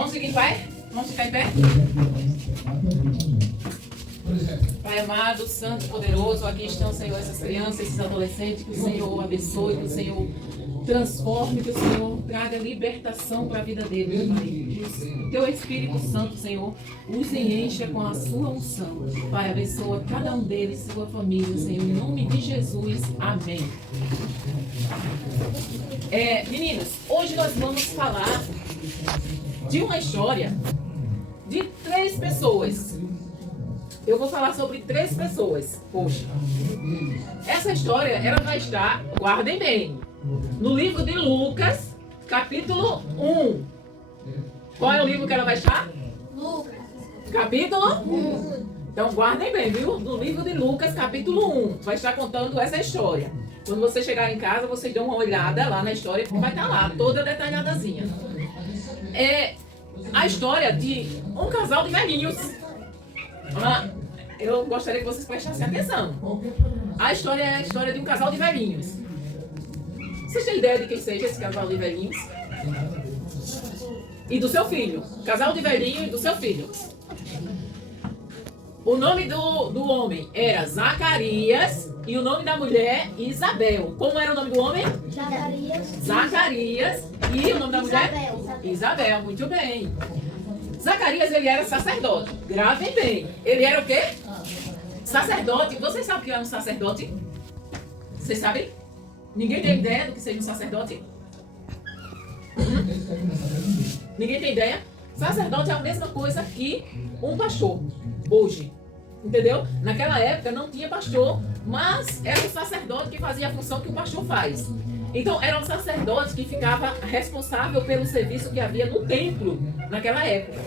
Vamos seguir em pé? Vamos ficar em pé? Pai amado, santo, poderoso, aqui estão, Senhor, essas crianças, esses adolescentes, que o Senhor abençoe, que o Senhor transforme, que o Senhor traga libertação para a vida deles, Pai. Que o Teu Espírito Santo, Senhor, os encha com a sua unção. Pai, abençoa cada um deles, sua família, Senhor, em nome de Jesus. Amém. Meninos, hoje nós vamos falar de uma história de 3 pessoas. Eu vou falar sobre 3 pessoas hoje. Essa história, ela vai estar, guardem bem, no livro de Lucas, capítulo 1. Qual é o livro que ela vai estar? Lucas. Capítulo 1. Então guardem bem, viu? No livro de Lucas, capítulo 1. Vai estar contando essa história. Quando você chegar em casa, vocês dão uma olhada lá na história, porque vai estar lá, toda detalhadazinha. É a história de um casal de velhinhos. Eu gostaria que vocês prestassem atenção. A história é a história de um casal de velhinhos. Vocês têm ideia de quem seja esse casal de velhinhos? E do seu filho. Casal de velhinho e do seu filho. O nome do homem era Zacarias e o nome da mulher Isabel. Como era o nome do homem? Zacarias. E o nome da mulher? Isabel, muito bem. Zacarias, ele era sacerdote. Gravem bem. Ele era o quê? Sacerdote. Vocês sabem o que é um sacerdote? Vocês sabem? Ninguém tem ideia do que seja um sacerdote? Ninguém tem ideia? Sacerdote é a mesma coisa que um pastor. Hoje. Entendeu? Naquela época não tinha pastor, mas era o sacerdote que fazia a função que o pastor faz. Então, era um sacerdote que ficava responsável pelo serviço que havia no templo naquela época.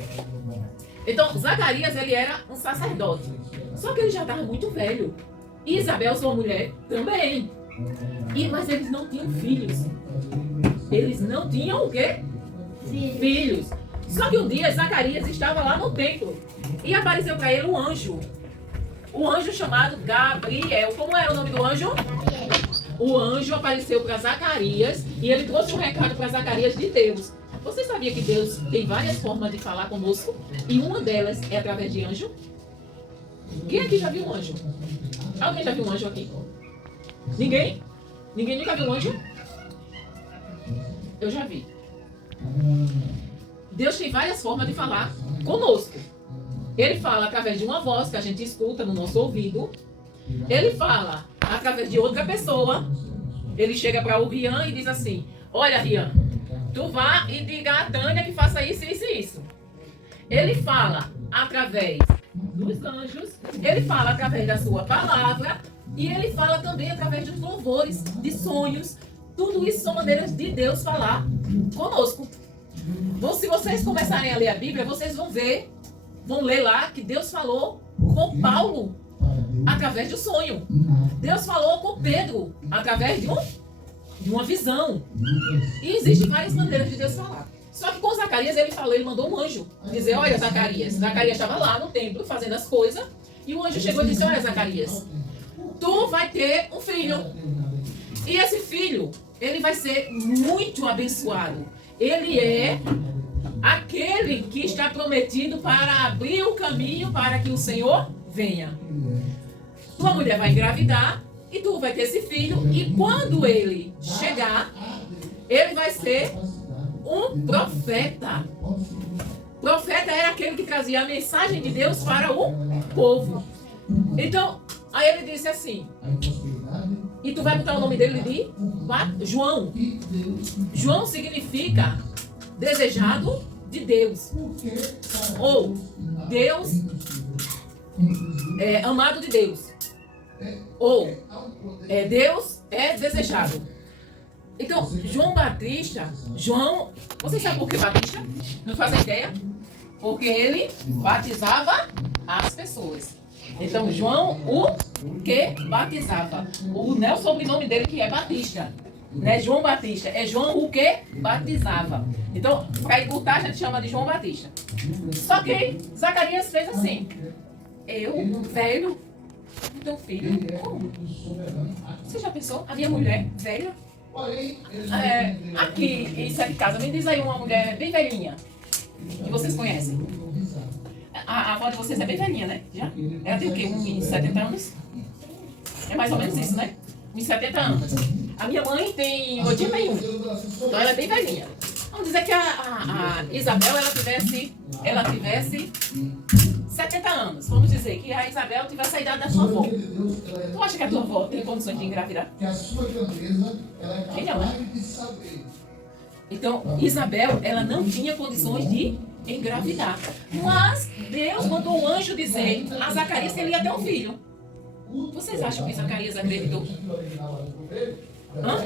Então, Zacarias, ele era um sacerdote. Só que ele já estava muito velho. E Isabel, sua mulher, também. Mas eles não tinham filhos. Eles não tinham o quê? Filhos. Só que um dia, Zacarias estava lá no templo. E apareceu para ele um anjo. Um anjo chamado Gabriel. Como era o nome do anjo? O anjo apareceu para Zacarias e ele trouxe um recado para Zacarias de Deus. Você sabia que Deus tem várias formas de falar conosco? E uma delas é através de anjo? Quem aqui já viu um anjo? Alguém já viu um anjo aqui? Ninguém? Ninguém nunca viu um anjo? Eu já vi. Deus tem várias formas de falar conosco. Ele fala através de uma voz que a gente escuta no nosso ouvido. Ele fala através de outra pessoa. Ele chega para o Rian e diz assim: olha, Rian, tu vá e diga a Tânia que faça isso, isso e isso. Ele fala através dos anjos. Ele fala através da sua palavra. E ele fala também através dos louvores, de sonhos. Tudo isso são maneiras de Deus falar conosco. Bom, se vocês começarem a ler a Bíblia, vocês vão ler lá que Deus falou com Paulo através do sonho. Deus falou com Pedro através de uma visão. E existem várias maneiras de Deus falar. Só que com Zacarias ele mandou um anjo dizer: olha, Zacarias. Zacarias estava lá no templo fazendo as coisas. E o anjo chegou e disse: olha, Zacarias, tu vai ter um filho. E esse filho, ele vai ser muito abençoado. Ele é aquele que está prometido para abrir o caminho para que o Senhor venha. Tua mulher vai engravidar e tu vai ter esse filho. E quando ele chegar, ele vai ser um profeta. Profeta era aquele que trazia a mensagem de Deus para o povo. Então, aí ele disse assim: e tu vai botar o nome dele de João. João significa desejado de Deus. Ou Deus, amado de Deus. Ou Deus é desejado. Então, João Batista, você sabe por que Batista? Não faz ideia? Porque ele batizava as pessoas. Então, João, o que batizava. Não é o sobrenome dele que é Batista. Não é João Batista, é João o que batizava. Então, para encurtar, a gente chama de João Batista. Só que Zacarias fez assim: eu, velho, não tenho filho. Como? Você já pensou? A minha mulher, velha? Aqui em Sete Casas, me diz aí uma mulher bem velhinha. acontece? A avó de vocês é bem velhinha, né? Já? Ela tem o quê? Uns 70 anos? É mais ou menos isso, né? Uns 70 anos. A minha mãe tem 81. Então ela é bem velhinha. Vamos dizer que a Isabel, ela tivesse 70 anos. Vamos dizer que a Isabel tivesse a idade da sua avó. Tu acha que a tua avó tem condições de engravidar? Tem não, né? Então, Isabel, ela não tinha condições de engravidar. Mas Deus mandou um anjo dizer a Zacarias que ele ia ter um filho. Vocês acham que Zacarias acreditou? Hã?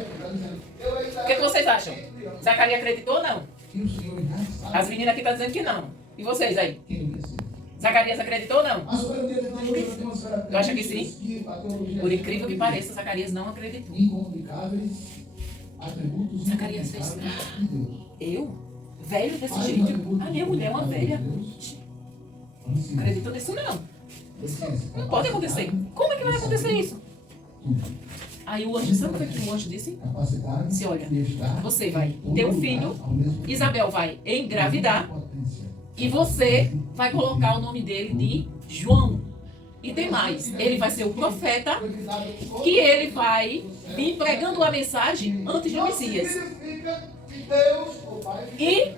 O que vocês acham? Zacarias acreditou ou não? As meninas aqui estão dizendo que não. E vocês aí? Zacarias acreditou ou não? Tu acha que sim? Por incrível que pareça, Zacarias não acreditou. Zacarias fez. Eu? Velho desse jeito? A minha mulher é uma velha. Não acredito nisso não. Isso não pode acontecer. Como é que vai acontecer isso? Aí o anjo, sabe o que o anjo disse? Disse, olha, você vai ter um filho, Isabel vai engravidar e você vai colocar o nome dele de João. E tem mais, ele vai ser o profeta que ele vai vir pregando a mensagem antes do Messias. E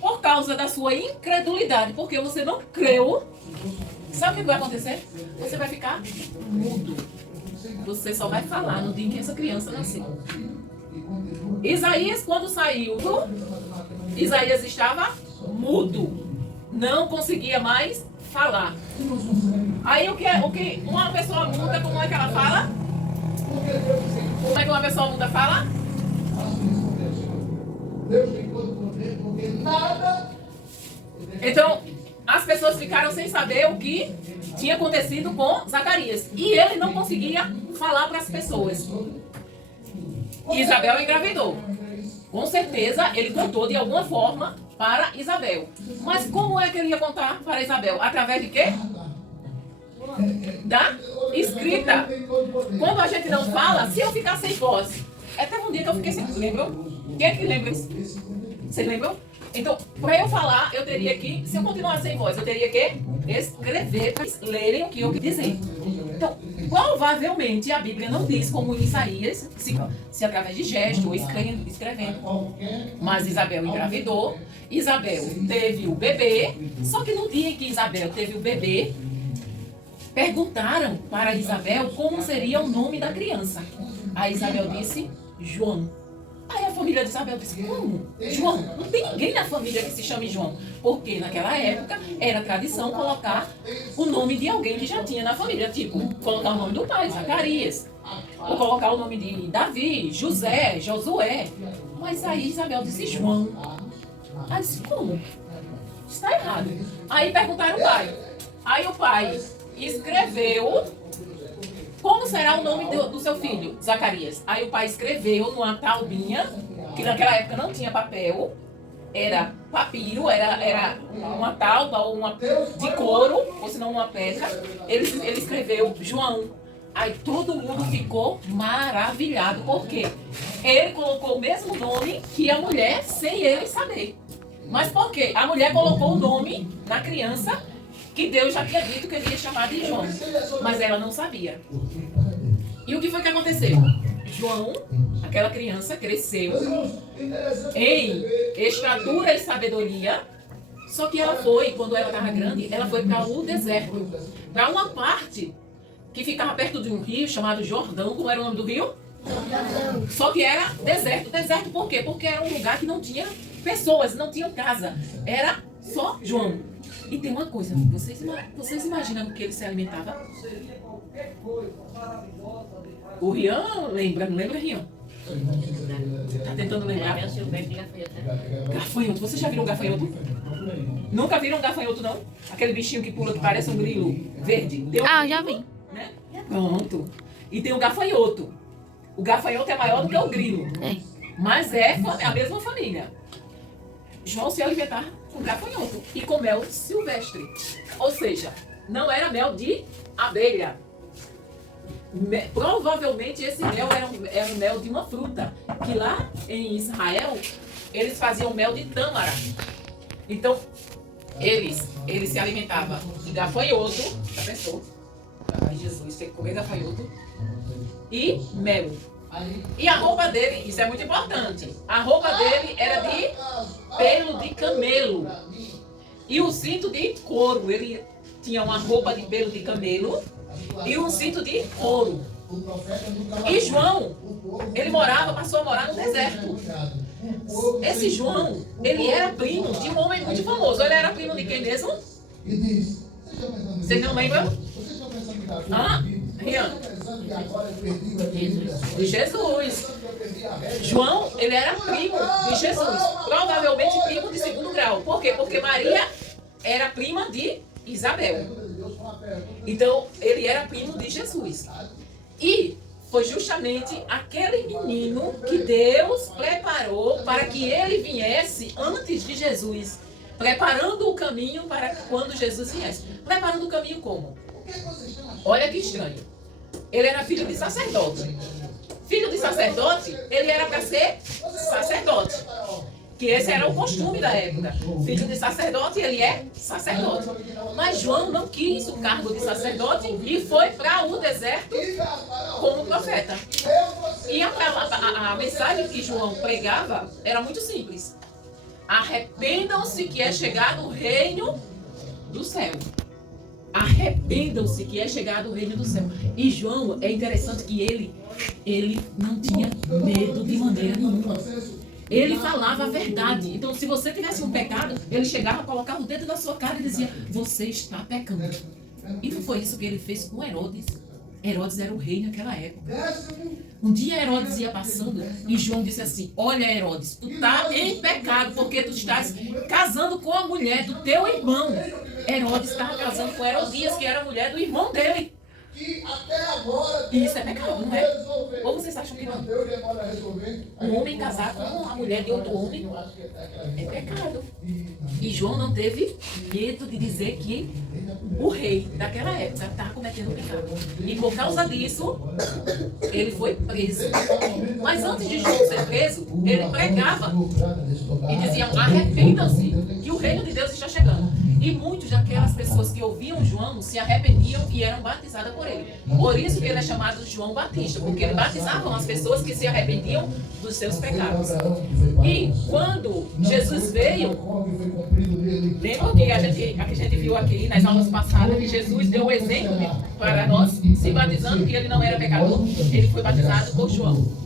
por causa da sua incredulidade, porque você não creu, sabe o que vai acontecer? Você vai ficar mudo. Você só vai falar no dia em que essa criança nasceu. Isaías, quando saiu, Isaías estava mudo. Não conseguia mais falar. Aí o que uma pessoa muda, como é que ela fala? Como é que uma pessoa muda fala? Então, as pessoas ficaram sem saber o que tinha acontecido com Zacarias. E ele não conseguia falar para as pessoas. Isabel engravidou. Com certeza, ele contou de alguma forma para Isabel. Mas como é que ele ia contar para Isabel? Através de quê? Da escrita. Quando a gente não fala, se eu ficar sem voz. Até um dia que eu fiquei sem... Lembram? Quem é que lembra isso? Você lembram? Então, para eu falar, eu teria que, se eu continuar sem voz, eu teria que escrever para eles lerem o que eu dizer. Então, provavelmente a Bíblia não diz como em Isaías, se através de gesto ou escrevendo. Mas Isabel engravidou, Isabel teve o bebê, só que no dia em que Isabel teve o bebê, perguntaram para Isabel como seria o nome da criança. A Isabel disse, João. Aí a família de Isabel disse, como? João? Não tem ninguém na família que se chame João. Porque naquela época era tradição colocar o nome de alguém que já tinha na família. Tipo, colocar o nome do pai, Zacarias. Ou colocar o nome de Davi, José, Josué. Mas aí Isabel disse João. Aí disse, como? Está errado. Aí perguntaram ao pai. Aí o pai escreveu... Como será o nome do seu filho, Zacarias? Aí o pai escreveu numa taubinha, que naquela época não tinha papel, era papiro, era uma tauba ou uma de couro, ou senão uma pedra. Ele escreveu João. Aí todo mundo ficou maravilhado, porque ele colocou o mesmo nome que a mulher, sem ele saber. Mas por quê? A mulher colocou o nome na criança que Deus já tinha dito que ele ia chamar de João. Mas ela não sabia. E o que foi que aconteceu? João, aquela criança, cresceu em estatura e sabedoria. Só que ela foi, quando ela estava grande, ela foi para o deserto. Para uma parte que ficava perto de um rio chamado Jordão. Como era o nome do rio? Só que era deserto. Deserto por quê? Porque era um lugar que não tinha pessoas, não tinha casa. Era só João. E tem uma coisa, vocês imaginam que ele se alimentava? O Rian lembra, não lembra, Rian? Tá tentando lembrar? Gafanhoto, você já viram um gafanhoto? Nunca viram um gafanhoto, não? Aquele bichinho que pula, que parece um grilo verde. Já vi. Né? Pronto. E tem o gafanhoto. O gafanhoto é maior do que o grilo. Mas é a mesma família. João se alimentava com gafanhoto e com mel silvestre. Ou seja, não era mel de abelha. Provavelmente esse mel era um mel de uma fruta. Que lá em Israel, eles faziam mel de tâmara. Então, Ele se alimentava de gafanhoto, já pensou? Ai, Jesus, tem que comer gafanhoto. E mel. E a roupa dele, isso é muito importante, a roupa dele era de pelo de camelo. E o cinto de couro. Ele tinha uma roupa de pelo de camelo e um cinto de couro. E João, ele passou a morar no deserto. Esse João, ele era primo de um homem muito famoso. Ele era primo de quem mesmo? Vocês não lembram? Rian? De Jesus. João, ele era primo de Jesus. Provavelmente primo de segundo grau. Por quê? Porque Maria era prima de Isabel. Então, ele era primo de Jesus. E foi justamente aquele menino que Deus preparou para que ele viesse antes de Jesus. Preparando o caminho para quando Jesus viesse. Preparando o caminho como? Olha que estranho. Ele era filho de sacerdote. Filho de sacerdote, ele era para ser sacerdote. Que esse era o costume da época. Filho de sacerdote, ele é sacerdote. Mas João não quis o cargo de sacerdote e foi para o deserto como profeta. E a mensagem que João pregava era muito simples. Arrependam-se que é chegado o reino do céu. Arrependam-se que é chegado o reino do céu. E João, é interessante que ele não tinha medo de maneira nenhuma. Ele falava a verdade. Então, se você tivesse um pecado, ele chegava, colocava o dedo na sua cara e dizia: você está pecando. E não foi isso que ele fez com Herodes. Herodes era o rei naquela época. Um dia Herodes ia passando e João disse assim: olha, Herodes, tu está em pecado porque tu estás casando com a mulher do teu irmão. Herodes estava casando com Herodias, que era a mulher do irmão dele. E isso é pecado, não é? Ou vocês acham que não? Um homem casar com a mulher de outro homem é pecado. E João não teve medo de dizer que o rei daquela época estava cometendo pecado. E por causa disso, ele foi preso. Mas antes de João ser preso, ele pregava e dizia: arrependam-se, que o reino de Deus está chegando. E muitas daquelas pessoas que ouviam João se arrependiam e eram batizadas por ele. Por isso que ele é chamado João Batista, porque ele batizava as pessoas que se arrependiam dos seus pecados. E quando Jesus veio, lembra que a gente viu aqui nas aulas passadas que Jesus deu o exemplo para nós, se batizando, que ele não era pecador, ele foi batizado por João.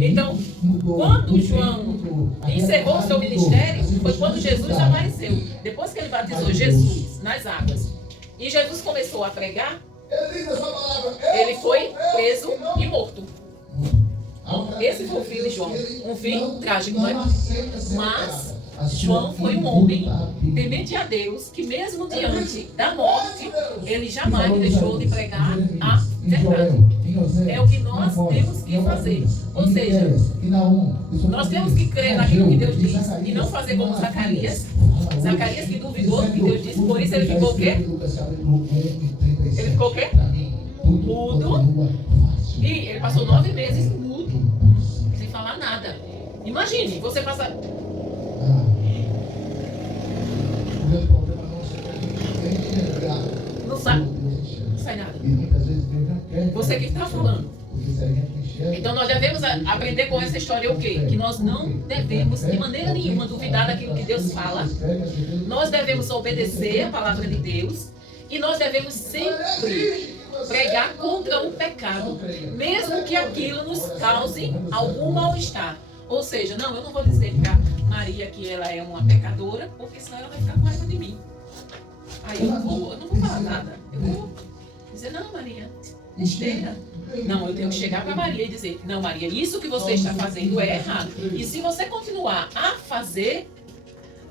Então, quando João encerrou o seu ministério, foi quando Jesus apareceu. Depois que ele batizou Jesus nas águas e Jesus começou a pregar, ele foi preso e morto. Esse foi o fim de João. Um fim trágico, não é? Mas João foi um homem temente a Deus, que mesmo diante da morte, ele jamais deixou de pregar a verdade. É o que nós temos que fazer. Ou seja, nós temos que crer naquilo que Deus diz e não fazer como Zacarias. Zacarias que duvidou do que Deus disse, por isso ele ficou o quê? Ele ficou o quê? Mudo. E ele passou 9 meses mudo, sem falar nada. Imagine, você passa... Não sabe. Não sai nada. Você que está falando. Então nós devemos aprender com essa história o quê? Que nós não devemos de maneira nenhuma duvidar daquilo que Deus fala. Nós devemos obedecer a palavra de Deus. E nós devemos sempre pregar contra o pecado, mesmo que aquilo nos cause algum mal-estar. Ou seja, não, eu não vou dizer para Maria que ela é uma pecadora, porque senão ela vai ficar com raiva de mim. Aí eu não vou falar nada. Eu vou dizer: não, Maria, besteira. Não, eu tenho que chegar para Maria e dizer: não, Maria, isso que você está fazendo é errado. E se você continuar a fazer,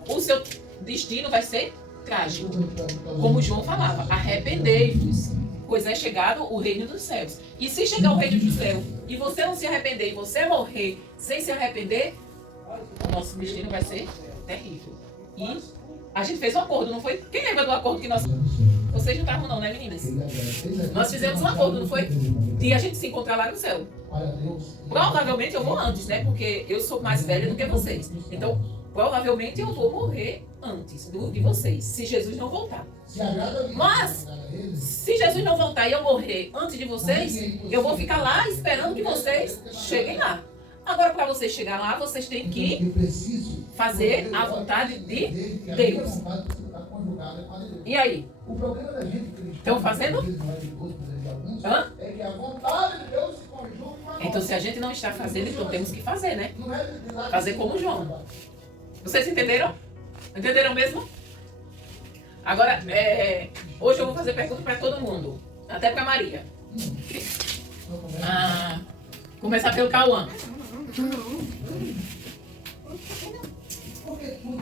o seu destino vai ser trágico. Como João falava: arrependei-vos, pois é chegado o reino dos céus. E se chegar o reino dos céus e você não se arrepender, e você morrer sem se arrepender, o nosso destino vai ser terrível. E a gente fez um acordo, não foi? Quem lembra do acordo que nós... Vocês não estavam não, né, meninas? Nós fizemos um acordo, não foi? De a gente se encontrar lá no céu. Provavelmente eu vou antes, né? Porque eu sou mais velha do que vocês. Então, provavelmente eu vou morrer antes de vocês, se Jesus não voltar. Mas, se Jesus não voltar e eu morrer antes de vocês, eu vou ficar lá esperando que vocês cheguem lá. Agora, para vocês chegar lá, vocês têm que fazer a vontade de Deus. E aí? Estão fazendo? Hã? Então, se a gente não está fazendo, então temos que fazer, né? Fazer como João. Vocês entenderam? Entenderam mesmo? Agora, hoje eu vou fazer pergunta para todo mundo. Até para Maria. Começar pelo Cauã.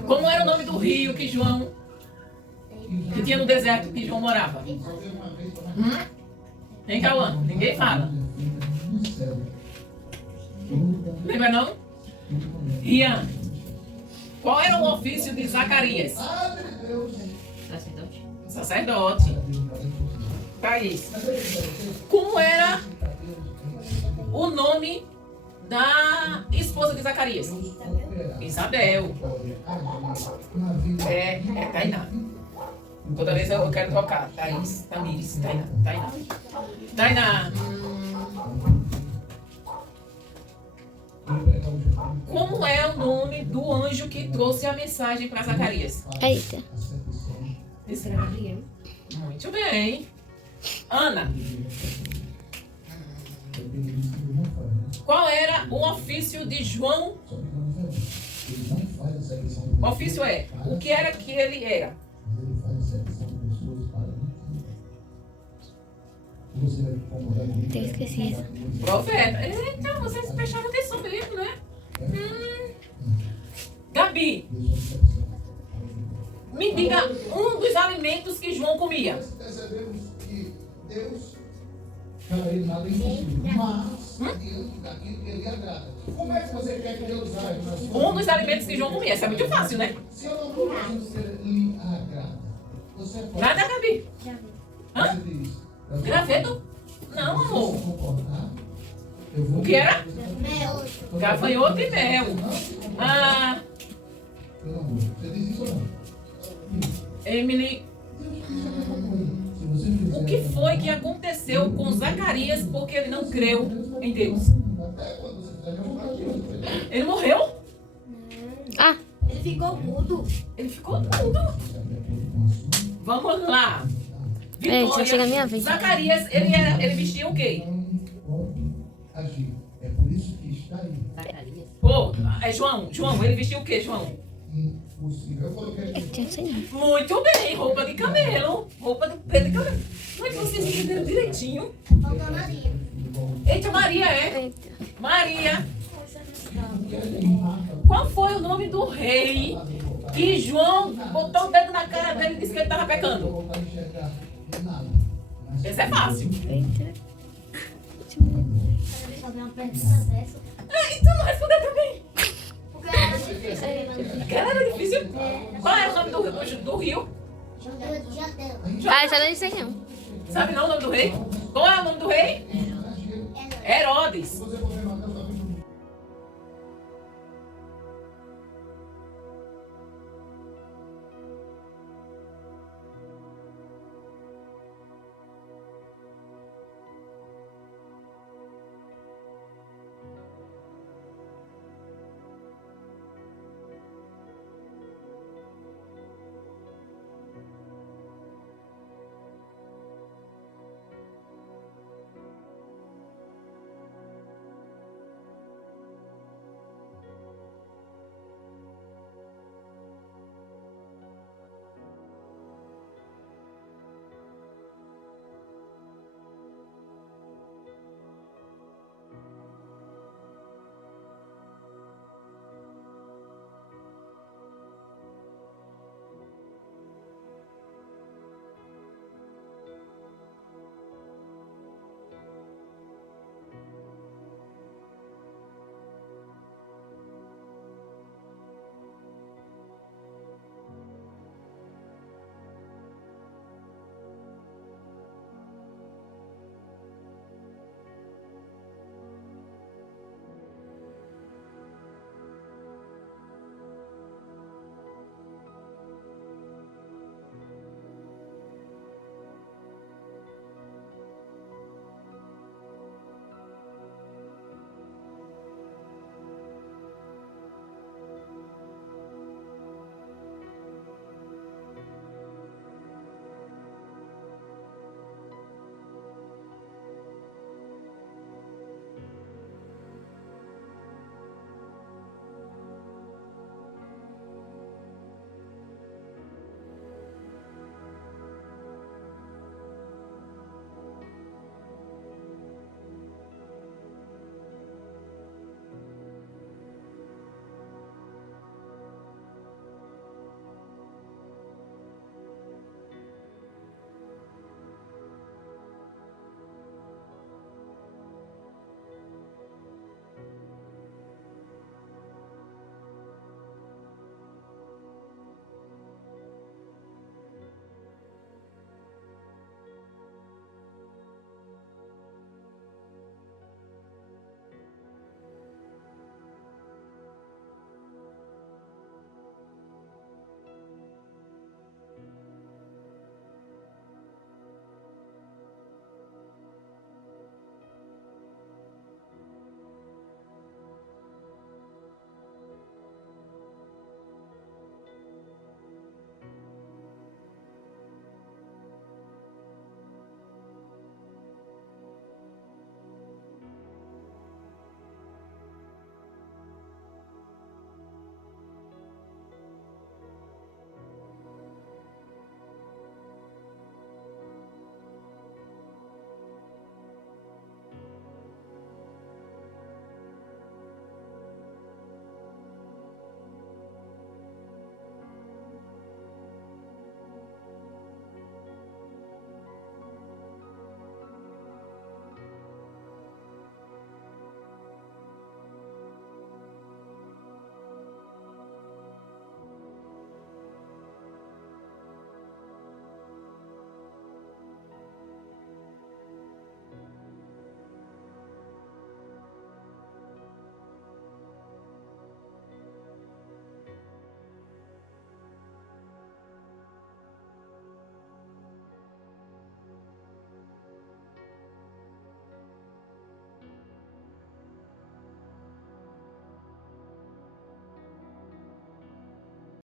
Como era o nome do rio que tinha no deserto que João morava? Hein, Cauã? Ninguém fala. Lembra não? Rian. Qual era o ofício de Zacarias? Sacerdote. Thaís. Como era o nome da esposa de Zacarias? Isabel. É Tainá. Toda vez eu quero trocar. Thaís, Tamires, Tainá. Tainá. Como é o nome do anjo que trouxe a mensagem para Zacarias? Eita. Muito bem. Ana. Qual era o ofício de João? O ofício é, o que era que ele era? Eu esqueci isso. Profeta. Eita, vocês prestaram atenção mesmo, né? Gabi, me diga um dos alimentos que João comia. Percebemos que Deus, para ele nada é impossível, mas diante daquilo que ele agrada. Como é que você quer que Deus age na sua Um dos alimentos que João comia. Isso é muito fácil, né? Se eu não produzo ser lhe agrada, você pode Nada, Gabi. Hã? fazer isso. Graveto? Não, Se amor. você concordar, eu vou... O que era? Mel. Gafanhoto e mel. Pelo amor, você diz isso ou não? Emily, Se você fizer... o que foi que aconteceu com Zacarias porque ele não creu em Deus? Até quando você fizer, eu vou falar aquilo. Ele morreu? Ah, Ele ficou mudo. Ele ficou mudo. Vamos lá. já chega a minha vez. Zacarias, ele vestia o quê? Agir. É por isso que está aí. João, ele vestia o quê, João? Impossível. Eu coloquei eu te ensinei. Muito bem, roupa de camelo. Roupa de camelo. Mas vocês entenderam direitinho? Faltou a Maria. Eita, Maria é. Eita. Maria. Qual foi o nome do rei que João botou o dedo na cara dele e disse que ele estava pecando? voltar a enxergar nada. Esse é fácil. Eita. Fazer uma pergunta dessa. Então não respondeu também. Porque era difícil. Aquela era difícil. Qual é o nome do rio? Ah, essa eu não sei não. Sabe não o nome do rei? Qual é o nome do rei? Herodes.